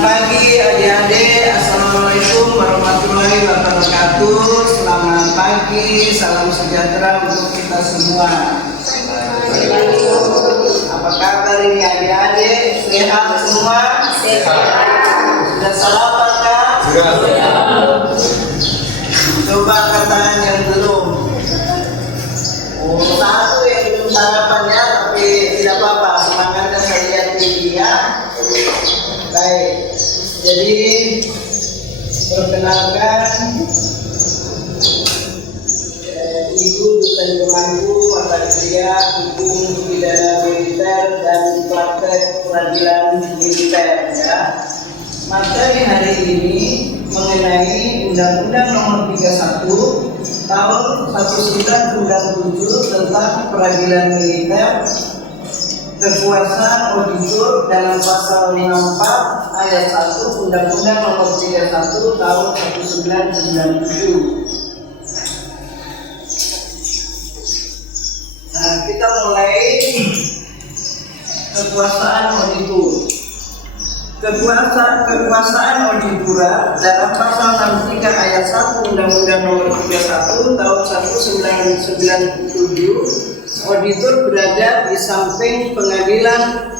Selamat pagi adik-adik, Assalamualaikum warahmatullahi wabarakatuh. Selamat pagi, salam sejahtera untuk kita semua. Apa kabar ini adik-adik? Sehat semua? Sehat. Sudah sarapan kan? Sudah. Coba katakan yang belum. Satu yang belum sarapannya, tapi tidak apa-apa, semangatnya saya lihat tinggi ya. Baik, jadi perkenalkan Ibu dosen pemangku mata kuliah hukum pidana militer dan praktek peradilan militer ya. Materi hari ini mengenai Undang-Undang Nomor 31 Tahun 1997 tentang peradilan militer, kekuasaan auditor dalam pasal 54 ayat 1 Undang-Undang Nomor 31 Tahun 1997. Nah, kita mulai kekuasaan auditor. Kekuasaan auditora dalam pasal 63 ayat 1 Undang-Undang Nomor 31 Tahun 1997. Auditor berada di samping pengadilan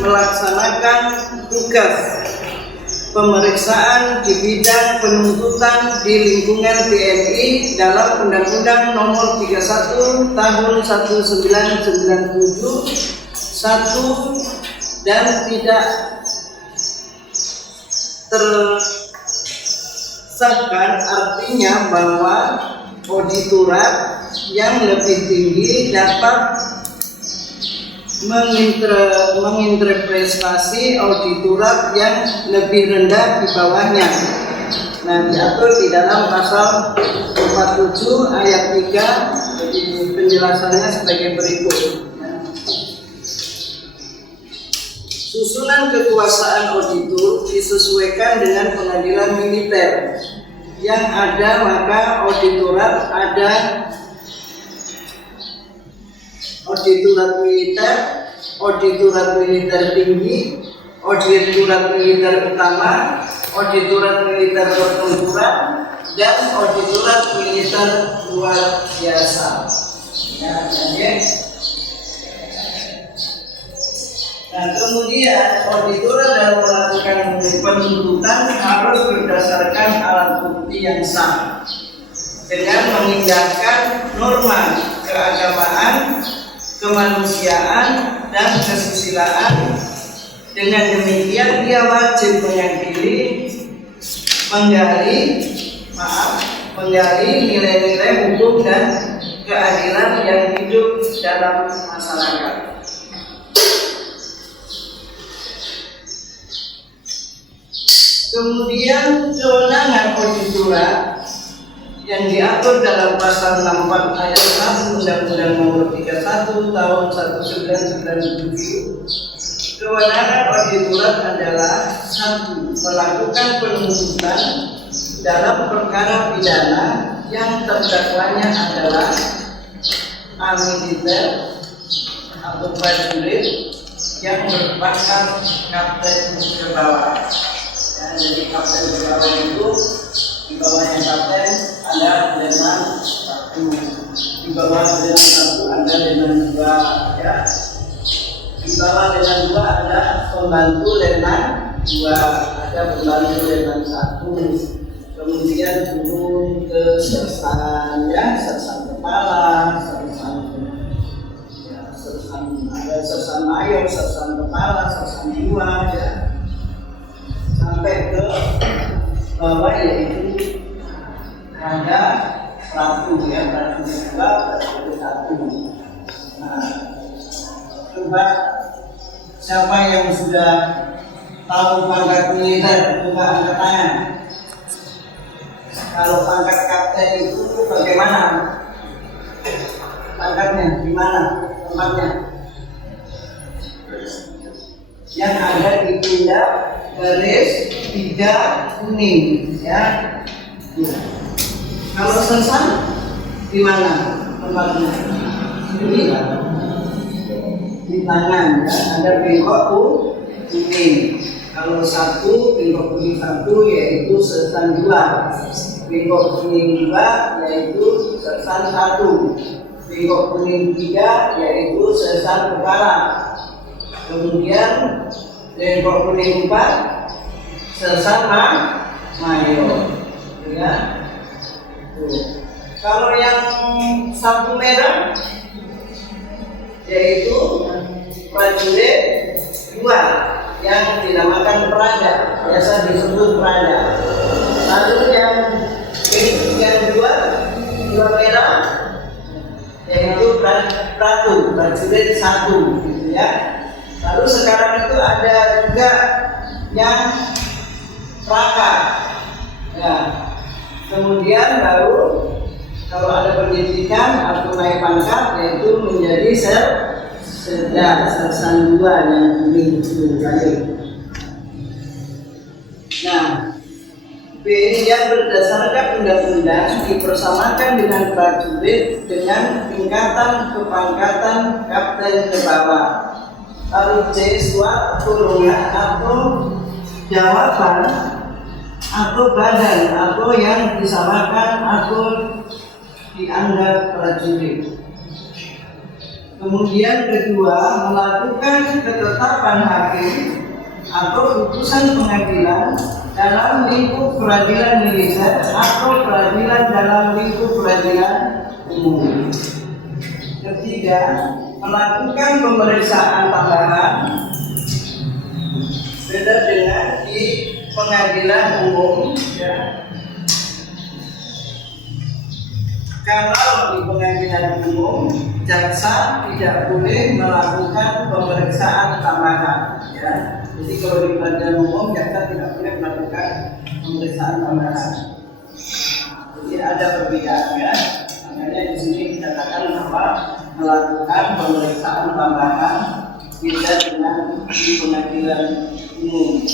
melaksanakan tugas pemeriksaan di bidang penuntutan di lingkungan TNI dalam Undang-Undang Nomor 31 Tahun 1997 dan tidak tersahkan, artinya bahwa auditorat yang lebih tinggi dapat menginterpretasi auditorat yang lebih rendah di bawahnya. Nah, diatur di dalam pasal 47 ayat 3. Jadi penjelasannya sebagai berikut. Susunan kekuasaan auditor disesuaikan dengan pengadilan militer yang ada, maka auditorat ada auditorat militer, auditorat militer tinggi, auditorat militer utama, auditorat militer pertempuran, dan auditorat militer luar biasa. Ya, nah, kemudian auditorat dalam melakukan penuntutan harus berdasarkan alat bukti yang sah dengan mengindahkan norma keagamaan, kemanusiaan, dan kesusilaan. Dengan demikian dia wajib menggali nilai-nilai hukum dan keadilan yang hidup dalam masyarakat. Kemudian kewenangan auditorat yang diatur dalam pasal 64 ayat 1 Undang-Undang Nomor 31 Tahun 1997. Kewenangan auditorat adalah 1. Melakukan penuntutan dalam perkara pidana yang terdakwanya adalah militer atau prajurit yang merupakan kapten ke bawah. Ya, jadi kapten ke bawah itu di bawahnya kapten ada letnan 1, di bawah letnan 1 ada letnan 2 ya. Di bawah letnan 2 ada pembantu letnan 2, ada pembantu letnan 1. Kemudian turun ke sersan ya, sersan kepala, ada sersan mayor, sersan kepala, sersan 2 ya. Sampai ke bawah yaitu ada ratu ya, ratu 2, ratu 1. Nah, coba siapa yang sudah tahu pangkat militer, coba angkat tangan. Kalau pangkat kapten itu bagaimana? Pangkatnya di mana tempatnya? Yang ada di pundak garis 3 kuning ya. Kalau sersan di mana tempatnya? Di tangan ya, ada bengkok kuning. Kalau satu, bingkok kuning satu yaitu sersan 2, bingkok kuning 2 yaitu sersan 1, bingkok kuning 3 yaitu sersan utara. Kemudian bingkok kuning 4 sersan mayor. Ya. Tuh. Kalau yang sabuk merah yaitu prajurit 2 yang dinamakan Prada, biasa disebut Prada. Lalu yang kedua merah yaitu Pratu, prajurit 1, gitu ya. Lalu sekarang itu ada juga yang Praka. Ya. Kemudian baru kalau ada pendidikan atau naik pangkat yaitu menjadi sersan 2 yang kuning itu kali. Nah, B yang berdasarkan undang-undang dipersamakan dengan prajurit dengan tingkatan kepangkatan kapten ke bawah. Lalu C suatu golongan atau jawaban atau badan atau yang disamakan atau dianggap prajurit. Kemudian kedua, melakukan ketetapan hakim atau putusan pengadilan dalam lingkup peradilan militer atau peradilan dalam lingkup peradilan umum. Ketiga, melakukan pemeriksaan tambahan beda dengan di pengadilan umum, ya. Kalau di pengadilan umum, jaksa tidak boleh melakukan pemeriksaan tambahan, ya. Jadi kalau di pengadilan umum, jaksa tidak boleh melakukan pemeriksaan tambahan. Jadi ada perbedaannya. Makanya di sini dikatakan bahwa melakukan pemeriksaan tambahan beda dengan di pengadilan umum.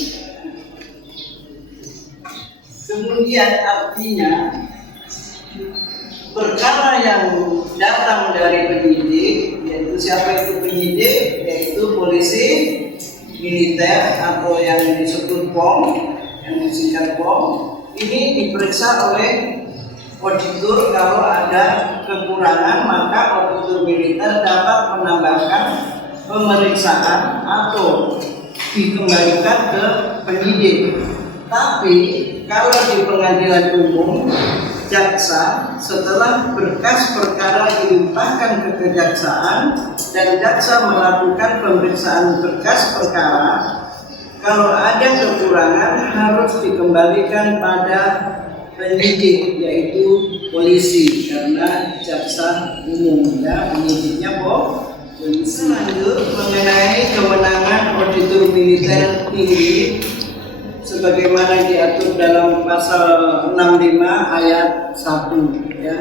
Kemudian artinya perkara yang datang dari penyidik, yaitu siapa itu penyidik, yaitu polisi militer atau yang disebut POM, yang disingkat POM, ini diperiksa oleh auditor. Kalau ada kekurangan maka auditor militer dapat menambahkan pemeriksaan atau dikembalikan ke penyidik. Tapi kalau di pengadilan umum, jaksa setelah berkas perkara dilimpahkan ke kejaksaan dan jaksa melakukan pemeriksaan berkas perkara, kalau ada kekurangan harus dikembalikan pada penyidik, yaitu polisi, karena jaksa umum, ya, penyidiknya polisi. Lanjut mengenai kewenangan auditor militer tinggi sebagaimana diatur dalam pasal 65 ayat 1, ya.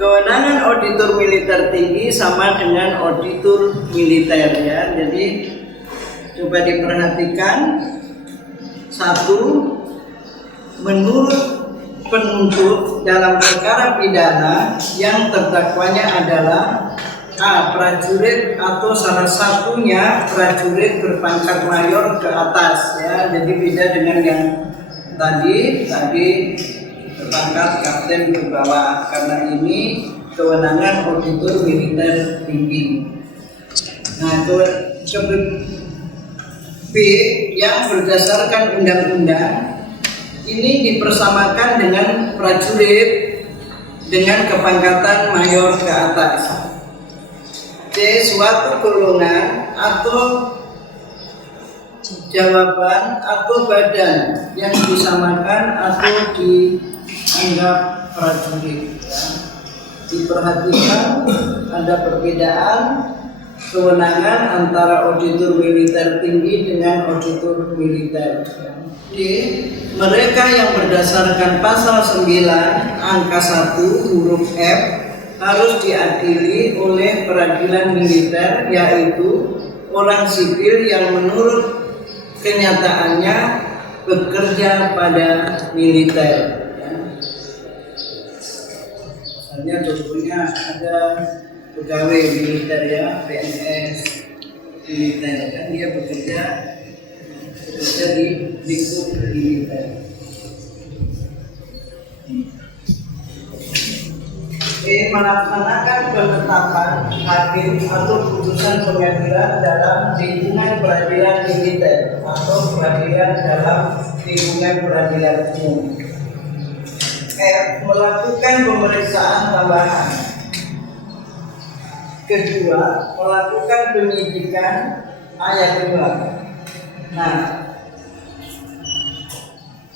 Kewenangan auditor militer tinggi sama dengan auditor militer, ya. Jadi coba diperhatikan. 1, menurut penuntut dalam perkara pidana yang terdakwanya adalah A. Prajurit atau salah satunya prajurit berpangkat mayor ke atas, ya. Jadi beda dengan yang tadi berpangkat kapten ke bawah, karena ini kewenangan auditor militer tinggi. Nah, B yang berdasarkan undang-undang ini dipersamakan dengan prajurit dengan kepangkatan mayor ke atas. C. Suatu golongan atau jawaban atau badan yang disamakan atau dianggap prajurit, ya. Diperhatikan ada perbedaan kewenangan antara auditor militer tinggi dengan auditor militer. D. Mereka yang berdasarkan pasal 9 angka 1 huruf F harus diadili oleh peradilan militer, yaitu orang sipil yang menurut kenyataannya bekerja pada militer, ya. Misalnya contohnya ada pegawai militer, ya, PNS militer, kan dia bekerja jadi berikut militer. Melaksanakan penetapan hakim atau putusan pengadilan dalam lingkungan peradilan militer atau peradilan dalam lingkungan peradilan umum. Melakukan pemeriksaan tambahan. Kedua, melakukan penyidikan. Ayat 2. Nah,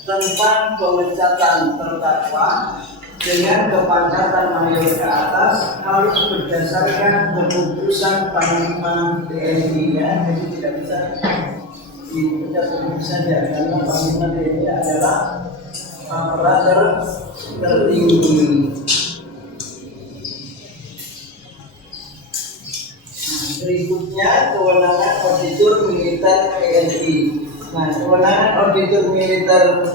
tentang pemecatan terdakwa dengan kepangkatan mayor ke atas harus berdasarkan keputusan Panglima TNI-nya, jadi tidak bisa dipecat begitu saja karena Panglima TNI adalah aparatur tertinggi. Berikutnya kewenangan auditor militer TNI. Nah, kewenangan auditor militer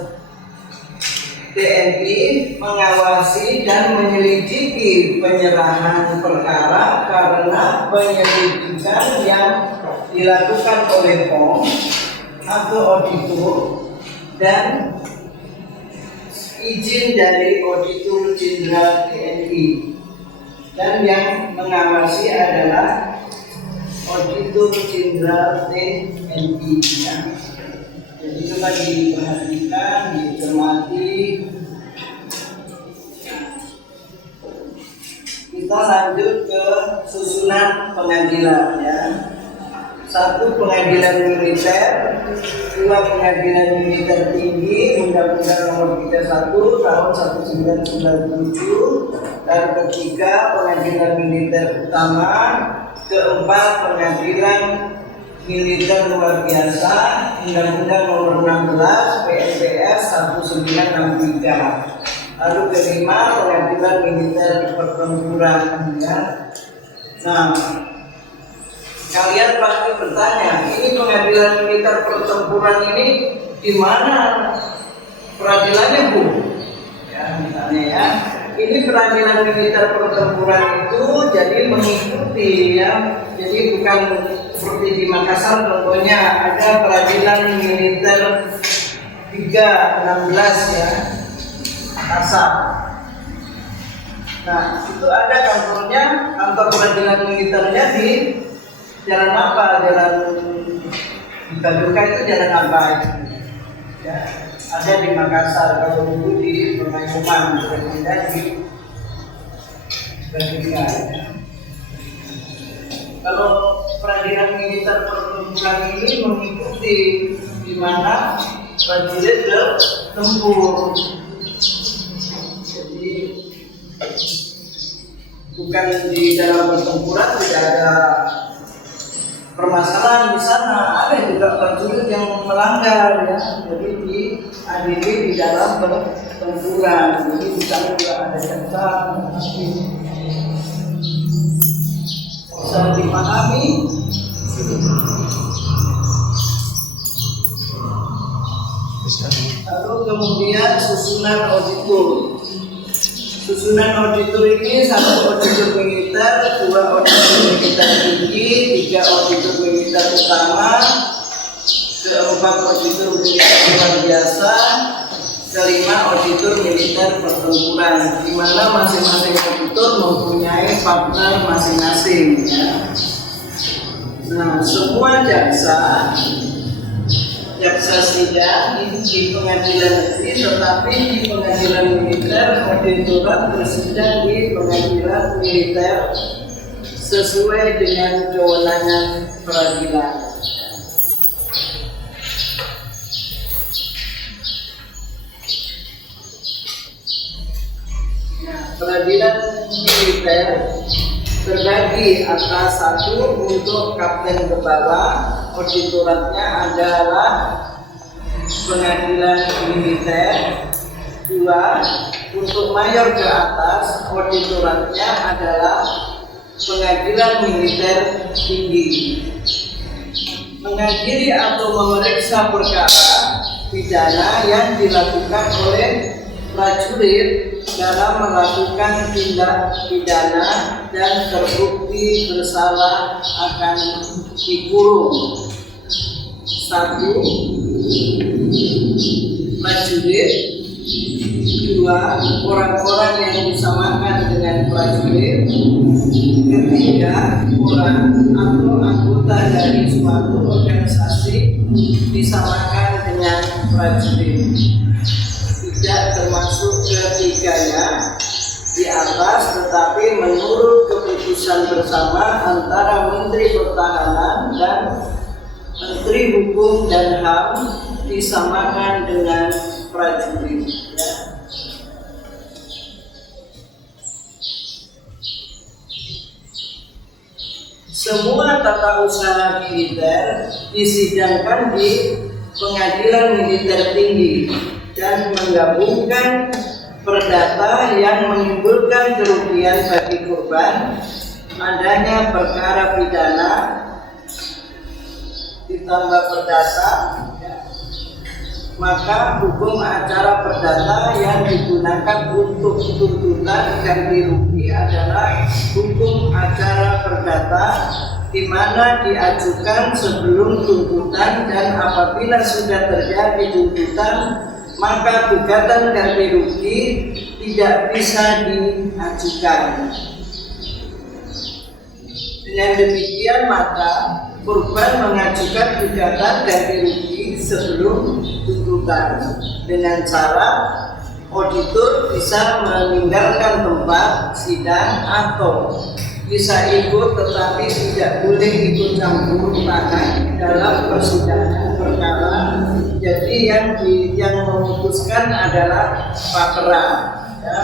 TNI mengawasi dan menyelidiki penyerahan perkara karena penyelidikan yang dilakukan oleh POM atau auditor dan izin dari Auditor Jenderal TNI, dan yang mengawasi adalah Auditor Jenderal TNI. Jadi coba diperhatikan, dicermati. Kita lanjut ke susunan pengadilan ya. 1 pengadilan militer, 2 pengadilan militer tinggi, Undang-Undang Nomor 31 tahun 1997, dan ketiga pengadilan militer utama, keempat pengadilan militer luar biasa, Undang-Undang Nomor 16 PNPS 1963. Lalu kelima pengadilan militer pertempuran ya. Nah, kalian pasti bertanya, ini pengadilan militer pertempuran ini di mana peradilannya, Bu? Ya, misalnya ya, ini peradilan militer pertempuran itu jadi mengikuti ya, jadi bukan seperti di Makassar contohnya ada peradilan militer 316 ya, Makassar. Nah, itu ada kantornya, kantor peradilan militernya di jalan apa? Jalan di Baduka itu jalan apa? Ya, ada di Makassar, kalau dulu di Pengayuman, kemudian di Baduka. Kalau peradilan militer pertempuran ini mengikuti di mana prajurit bertempur. Jadi bukan di dalam pertempuran tidak ada permasalahan di sana, ada juga prajurit yang melanggar ya. Jadi diadili di dalam pertempuran. Jadi di sana juga ada jaksa. Bisa dipahami? Lalu kemudian susunan auditor. Susunan auditor ini 1 auditor militer, 2 auditor militer tinggi, 3 auditor militer utama, 4 auditor militer luar biasa, 5 auditor militer pertempuran, di mana masing-masing auditor mempunyai partner masing-masing ya. Nah, semua jaksa sidang di pengadilan negeri, tetapi di pengadilan militer auditorat bersidang di pengadilan militer sesuai dengan kewenangan peradilan. Peradilan militer terbagi atas 1 untuk kapten ke bawah, auditoratnya adalah pengadilan militer. 2 untuk mayor ke atas, auditoratnya adalah pengadilan militer tinggi. Mengadili atau memeriksa perkara pidana yang dilakukan oleh prajurit dalam melakukan tindak pidana dan terbukti bersalah akan dikurung. 1. prajurit. Dua, orang-orang yang disamakan dengan prajurit. Ketiga, orang atau anggota dari suatu organisasi disamakan dengan prajurit. Tidak termasuk ketiganya di atas, tetapi menurut keputusan bersama antara Menteri Pertahanan dan Menteri Hukum dan HAM disamakan dengan prajurit. Ya. Semua tata usaha militer disidangkan di Pengadilan Militer Tinggi dan menggabungkan perdata yang menimbulkan kerugian bagi korban, adanya perkara pidana ditambah perdata, ya. Maka hukum acara perdata yang digunakan untuk tuntutan ganti rugi adalah hukum acara perdata, di mana diajukan sebelum tuntutan, dan apabila sudah terjadi tuntutan maka gugatan ganti rugi tidak bisa diajukan. Dengan demikian maka korban mengajukan gugatan ganti rugi sebelum tuntutan dengan cara auditor bisa meninggalkan tempat sidang atau bisa ikut tetapi tidak boleh ikut campur tangan dalam persidangan perkara. Jadi yang memutuskan adalah Papera, ya,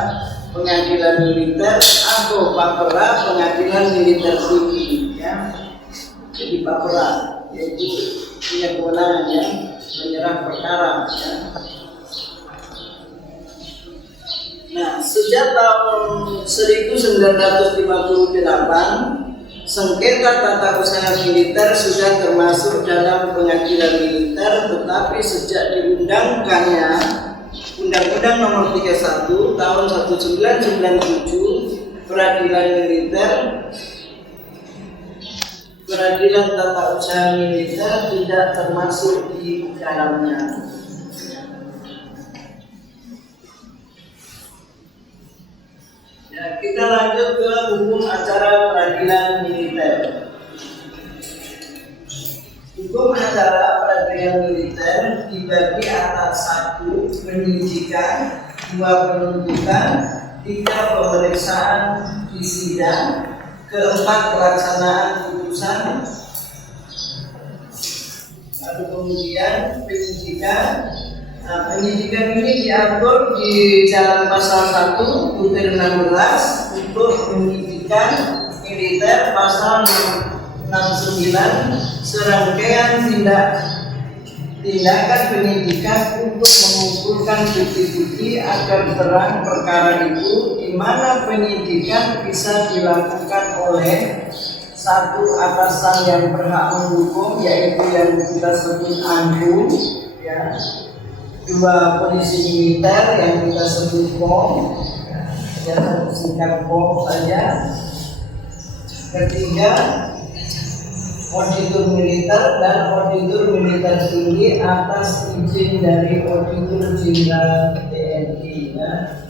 Pengadilan Militer, atau Papera Pengadilan Militer Tinggi, ya. Jadi Papera yaitu punya kewenangan yang menyerah perkara, ya. Nah, sejak tahun 1958 sengketa tata usaha militer sudah termasuk dalam pengadilan militer, tetapi sejak diundangkannya Undang-Undang Nomor 31 Tahun 1997 Peradilan Militer, Peradilan Tata Usaha Militer tidak termasuk di dalamnya. Ya, kita lanjut ke hukum acara peradilan militer. Hukum acara peradilan militer dibagi atas 1. Penyidikan, 2. Penuntutan, 3. Pemeriksaan di sidang, 4. Pelaksanaan putusan. Lalu kemudian penyidikan. Nah, penyidikan ini diatur di dalam pasal 1 butir 16 untuk penyidikan militer, pasal 69 serangkaian tindakan penyidikan untuk mengumpulkan bukti-bukti agar terang perkara itu, di mana penyidikan bisa dilakukan oleh 1. Atasan yang berhak menghukum, yaitu yang kita sebut ANHU, ya. 2. Polisi militer yang kita sebut POM, ya, singkat POM saja. 3. Auditor militer dan auditor militer tinggi atas izin dari auditor jenderal TNI, ya.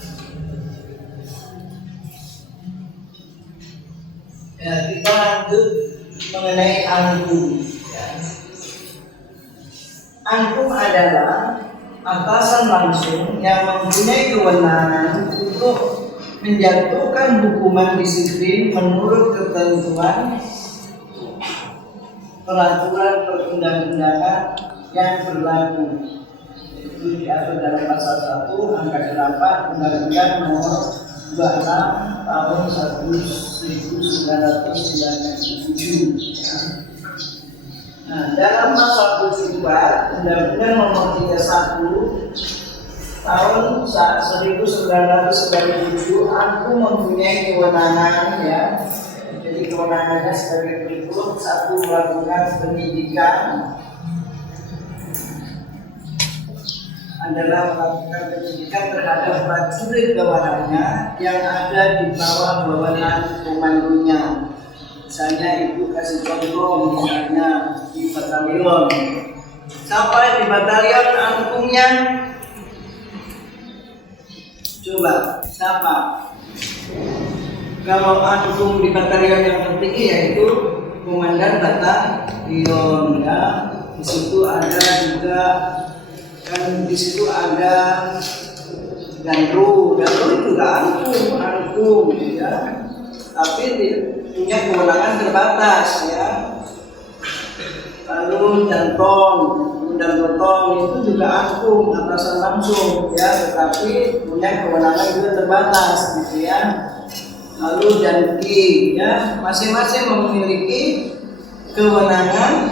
Ya, kita lanjut mengenai ANHU, ya. ANHU adalah atasan langsung yang mempunyai kewenangan untuk menjatuhkan hukuman disiplin menurut ketentuan peraturan perundang-undangan yang berlaku. Itu diatur dalam pasal 1 angka 8 Undang-Undang Nomor 26 Tahun 1997. Nah, dalam pasal 74 Undang-Undang Nomor 31 Tahun 1997 aku mempunyai kewenangan, ya. Jadi kewenangannya sebagai berikut: 1. Melakukan penyidikan, adalah melakukan penyidikan terhadap prajurit bawahannya yang ada di bawah bawahan komandonya. Misalnya ibu kasih contoh, misalnya di batalion Siapa di batalion angkungnya? Coba, siapa? Kalau angkung di batalion yang tertinggi yaitu komandan batalion, ya. Di situ ada juga kan, di situ ada Danru itu angkung, ya. Tapi punya kewenangan terbatas, ya. Lalu janton dan gotong itu juga angkung, atasan langsung, ya, tetapi punya kewenangan juga terbatas, gitu ya. Lalu janki, ya, masing-masing memiliki kewenangannya,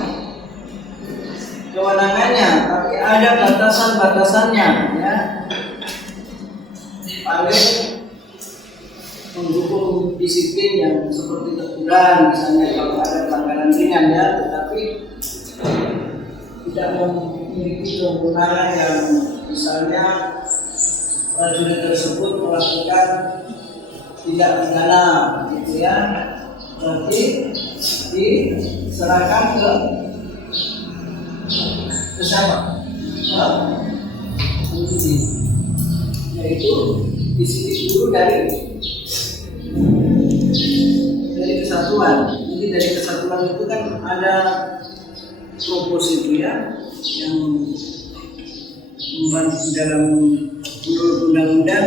tapi ada batasan-batasannya, ya. Paling mendukung disiplin yang seperti teguran, misalnya kalau ada pelanggaran ringan, ya, tetapi tidak memiliki kewenangan yang misalnya prajurit tersebut melakukan tindak pidana, gitu ya. Berarti diserahkan ke siapa? Yaitu disidik dulu dari kesatuan. Jadi dari kesatuan itu kan ada propos itu, ya, yang membantu dalam undang-undang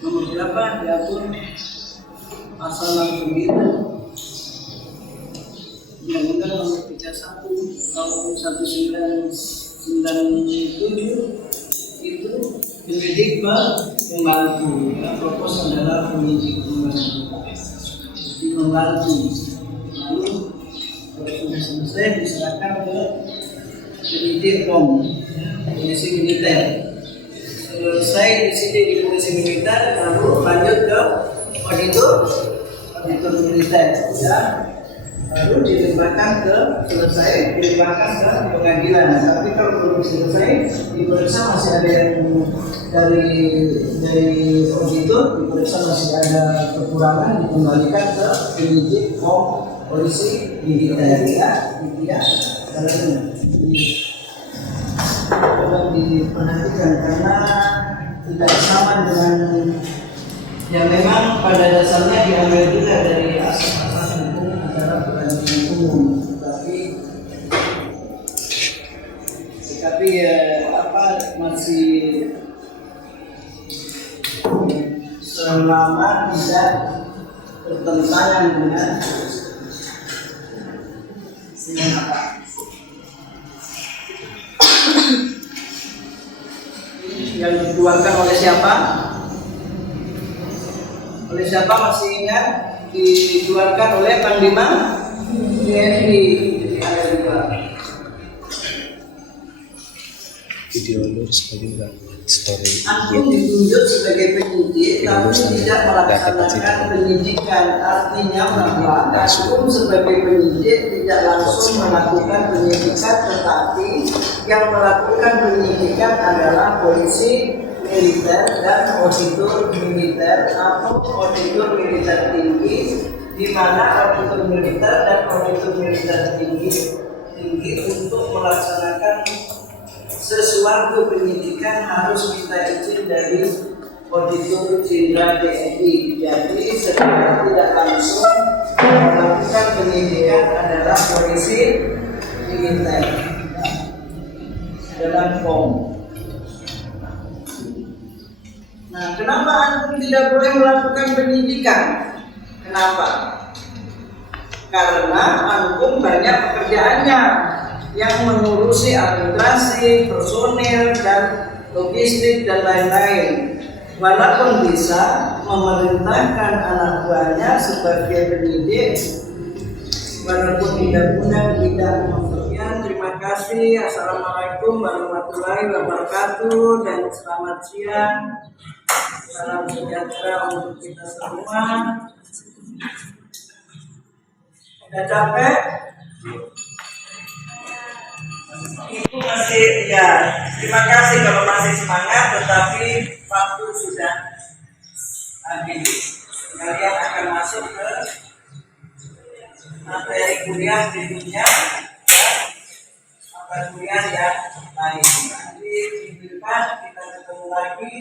nomor berapa diatur pasal 69 undang-undang nomor 31 tahun 1997 itu penyidik membantu, ya, propos adalah penyidik membantu. Lalu kalau sudah selesai diserahkan ke penyidik polisi militer. Selesai disidik di polisi militer, lalu lanjut ke auditor militer, ya. Lalu dilimpahkan ke pengadilan. Tapi kalau belum selesai diperiksa, masih ada yang dari auditor diperiksa masih ada kekurangan, dikembalikan ke penyidik polisi militer, ya, gitu ya. Tolong diperhatikan karena tidak sama dengan yang memang pada dasarnya diambil juga dari asas-asas hukum acara peradilan umum, tapi masih selama tidak bertentangan dengan yang dikeluarkan oleh siapa? Oleh siapa masih ingat? Dikeluarkan oleh Panglima TNI. Jadi ada juga video lu sebagai story. Angkung ditunjuk sebagai penyidik, tapi tidak melaksanakan penyidikan. Artinya bahwa Angkung sebagai penyidik tidak langsung melakukan penyidikan, tetapi yang melakukan penyidikan adalah polisi militer dan auditor militer atau auditor militer tinggi, di mana auditor militer dan auditor militer tinggi untuk melaksanakan sesuatu penyidikan harus minta izin dari auditor jenderal TNI. Jadi secara tidak langsung melakukan penyidikan adalah polisi militer dalam POM. Nah, kenapa Angkung tidak boleh melakukan penyidikan? Kenapa? Karena Angkung banyak pekerjaannya yang mengurusi administrasi, personil, dan logistik, dan lain-lain. Walaupun bisa memerintahkan anak buahnya sebagai penyidik, walaupun tidak undang, tidak maksudnya. Terima kasih. Assalamualaikum warahmatullahi wabarakatuh, dan selamat siang. Salam sejahtera untuk kita semua. Udah capek? Itu masih, ya, terima kasih kalau masih semangat, tetapi waktu sudah habis. Kalian akan masuk ke materi kuliah berikutnya, ya. perkuliahan yang lain. Nanti minggu depan kita ketemu lagi.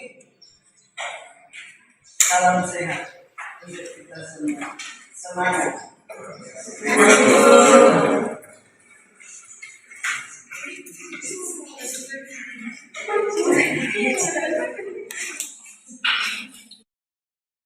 Salam sehat untuk kita semua. Semangat.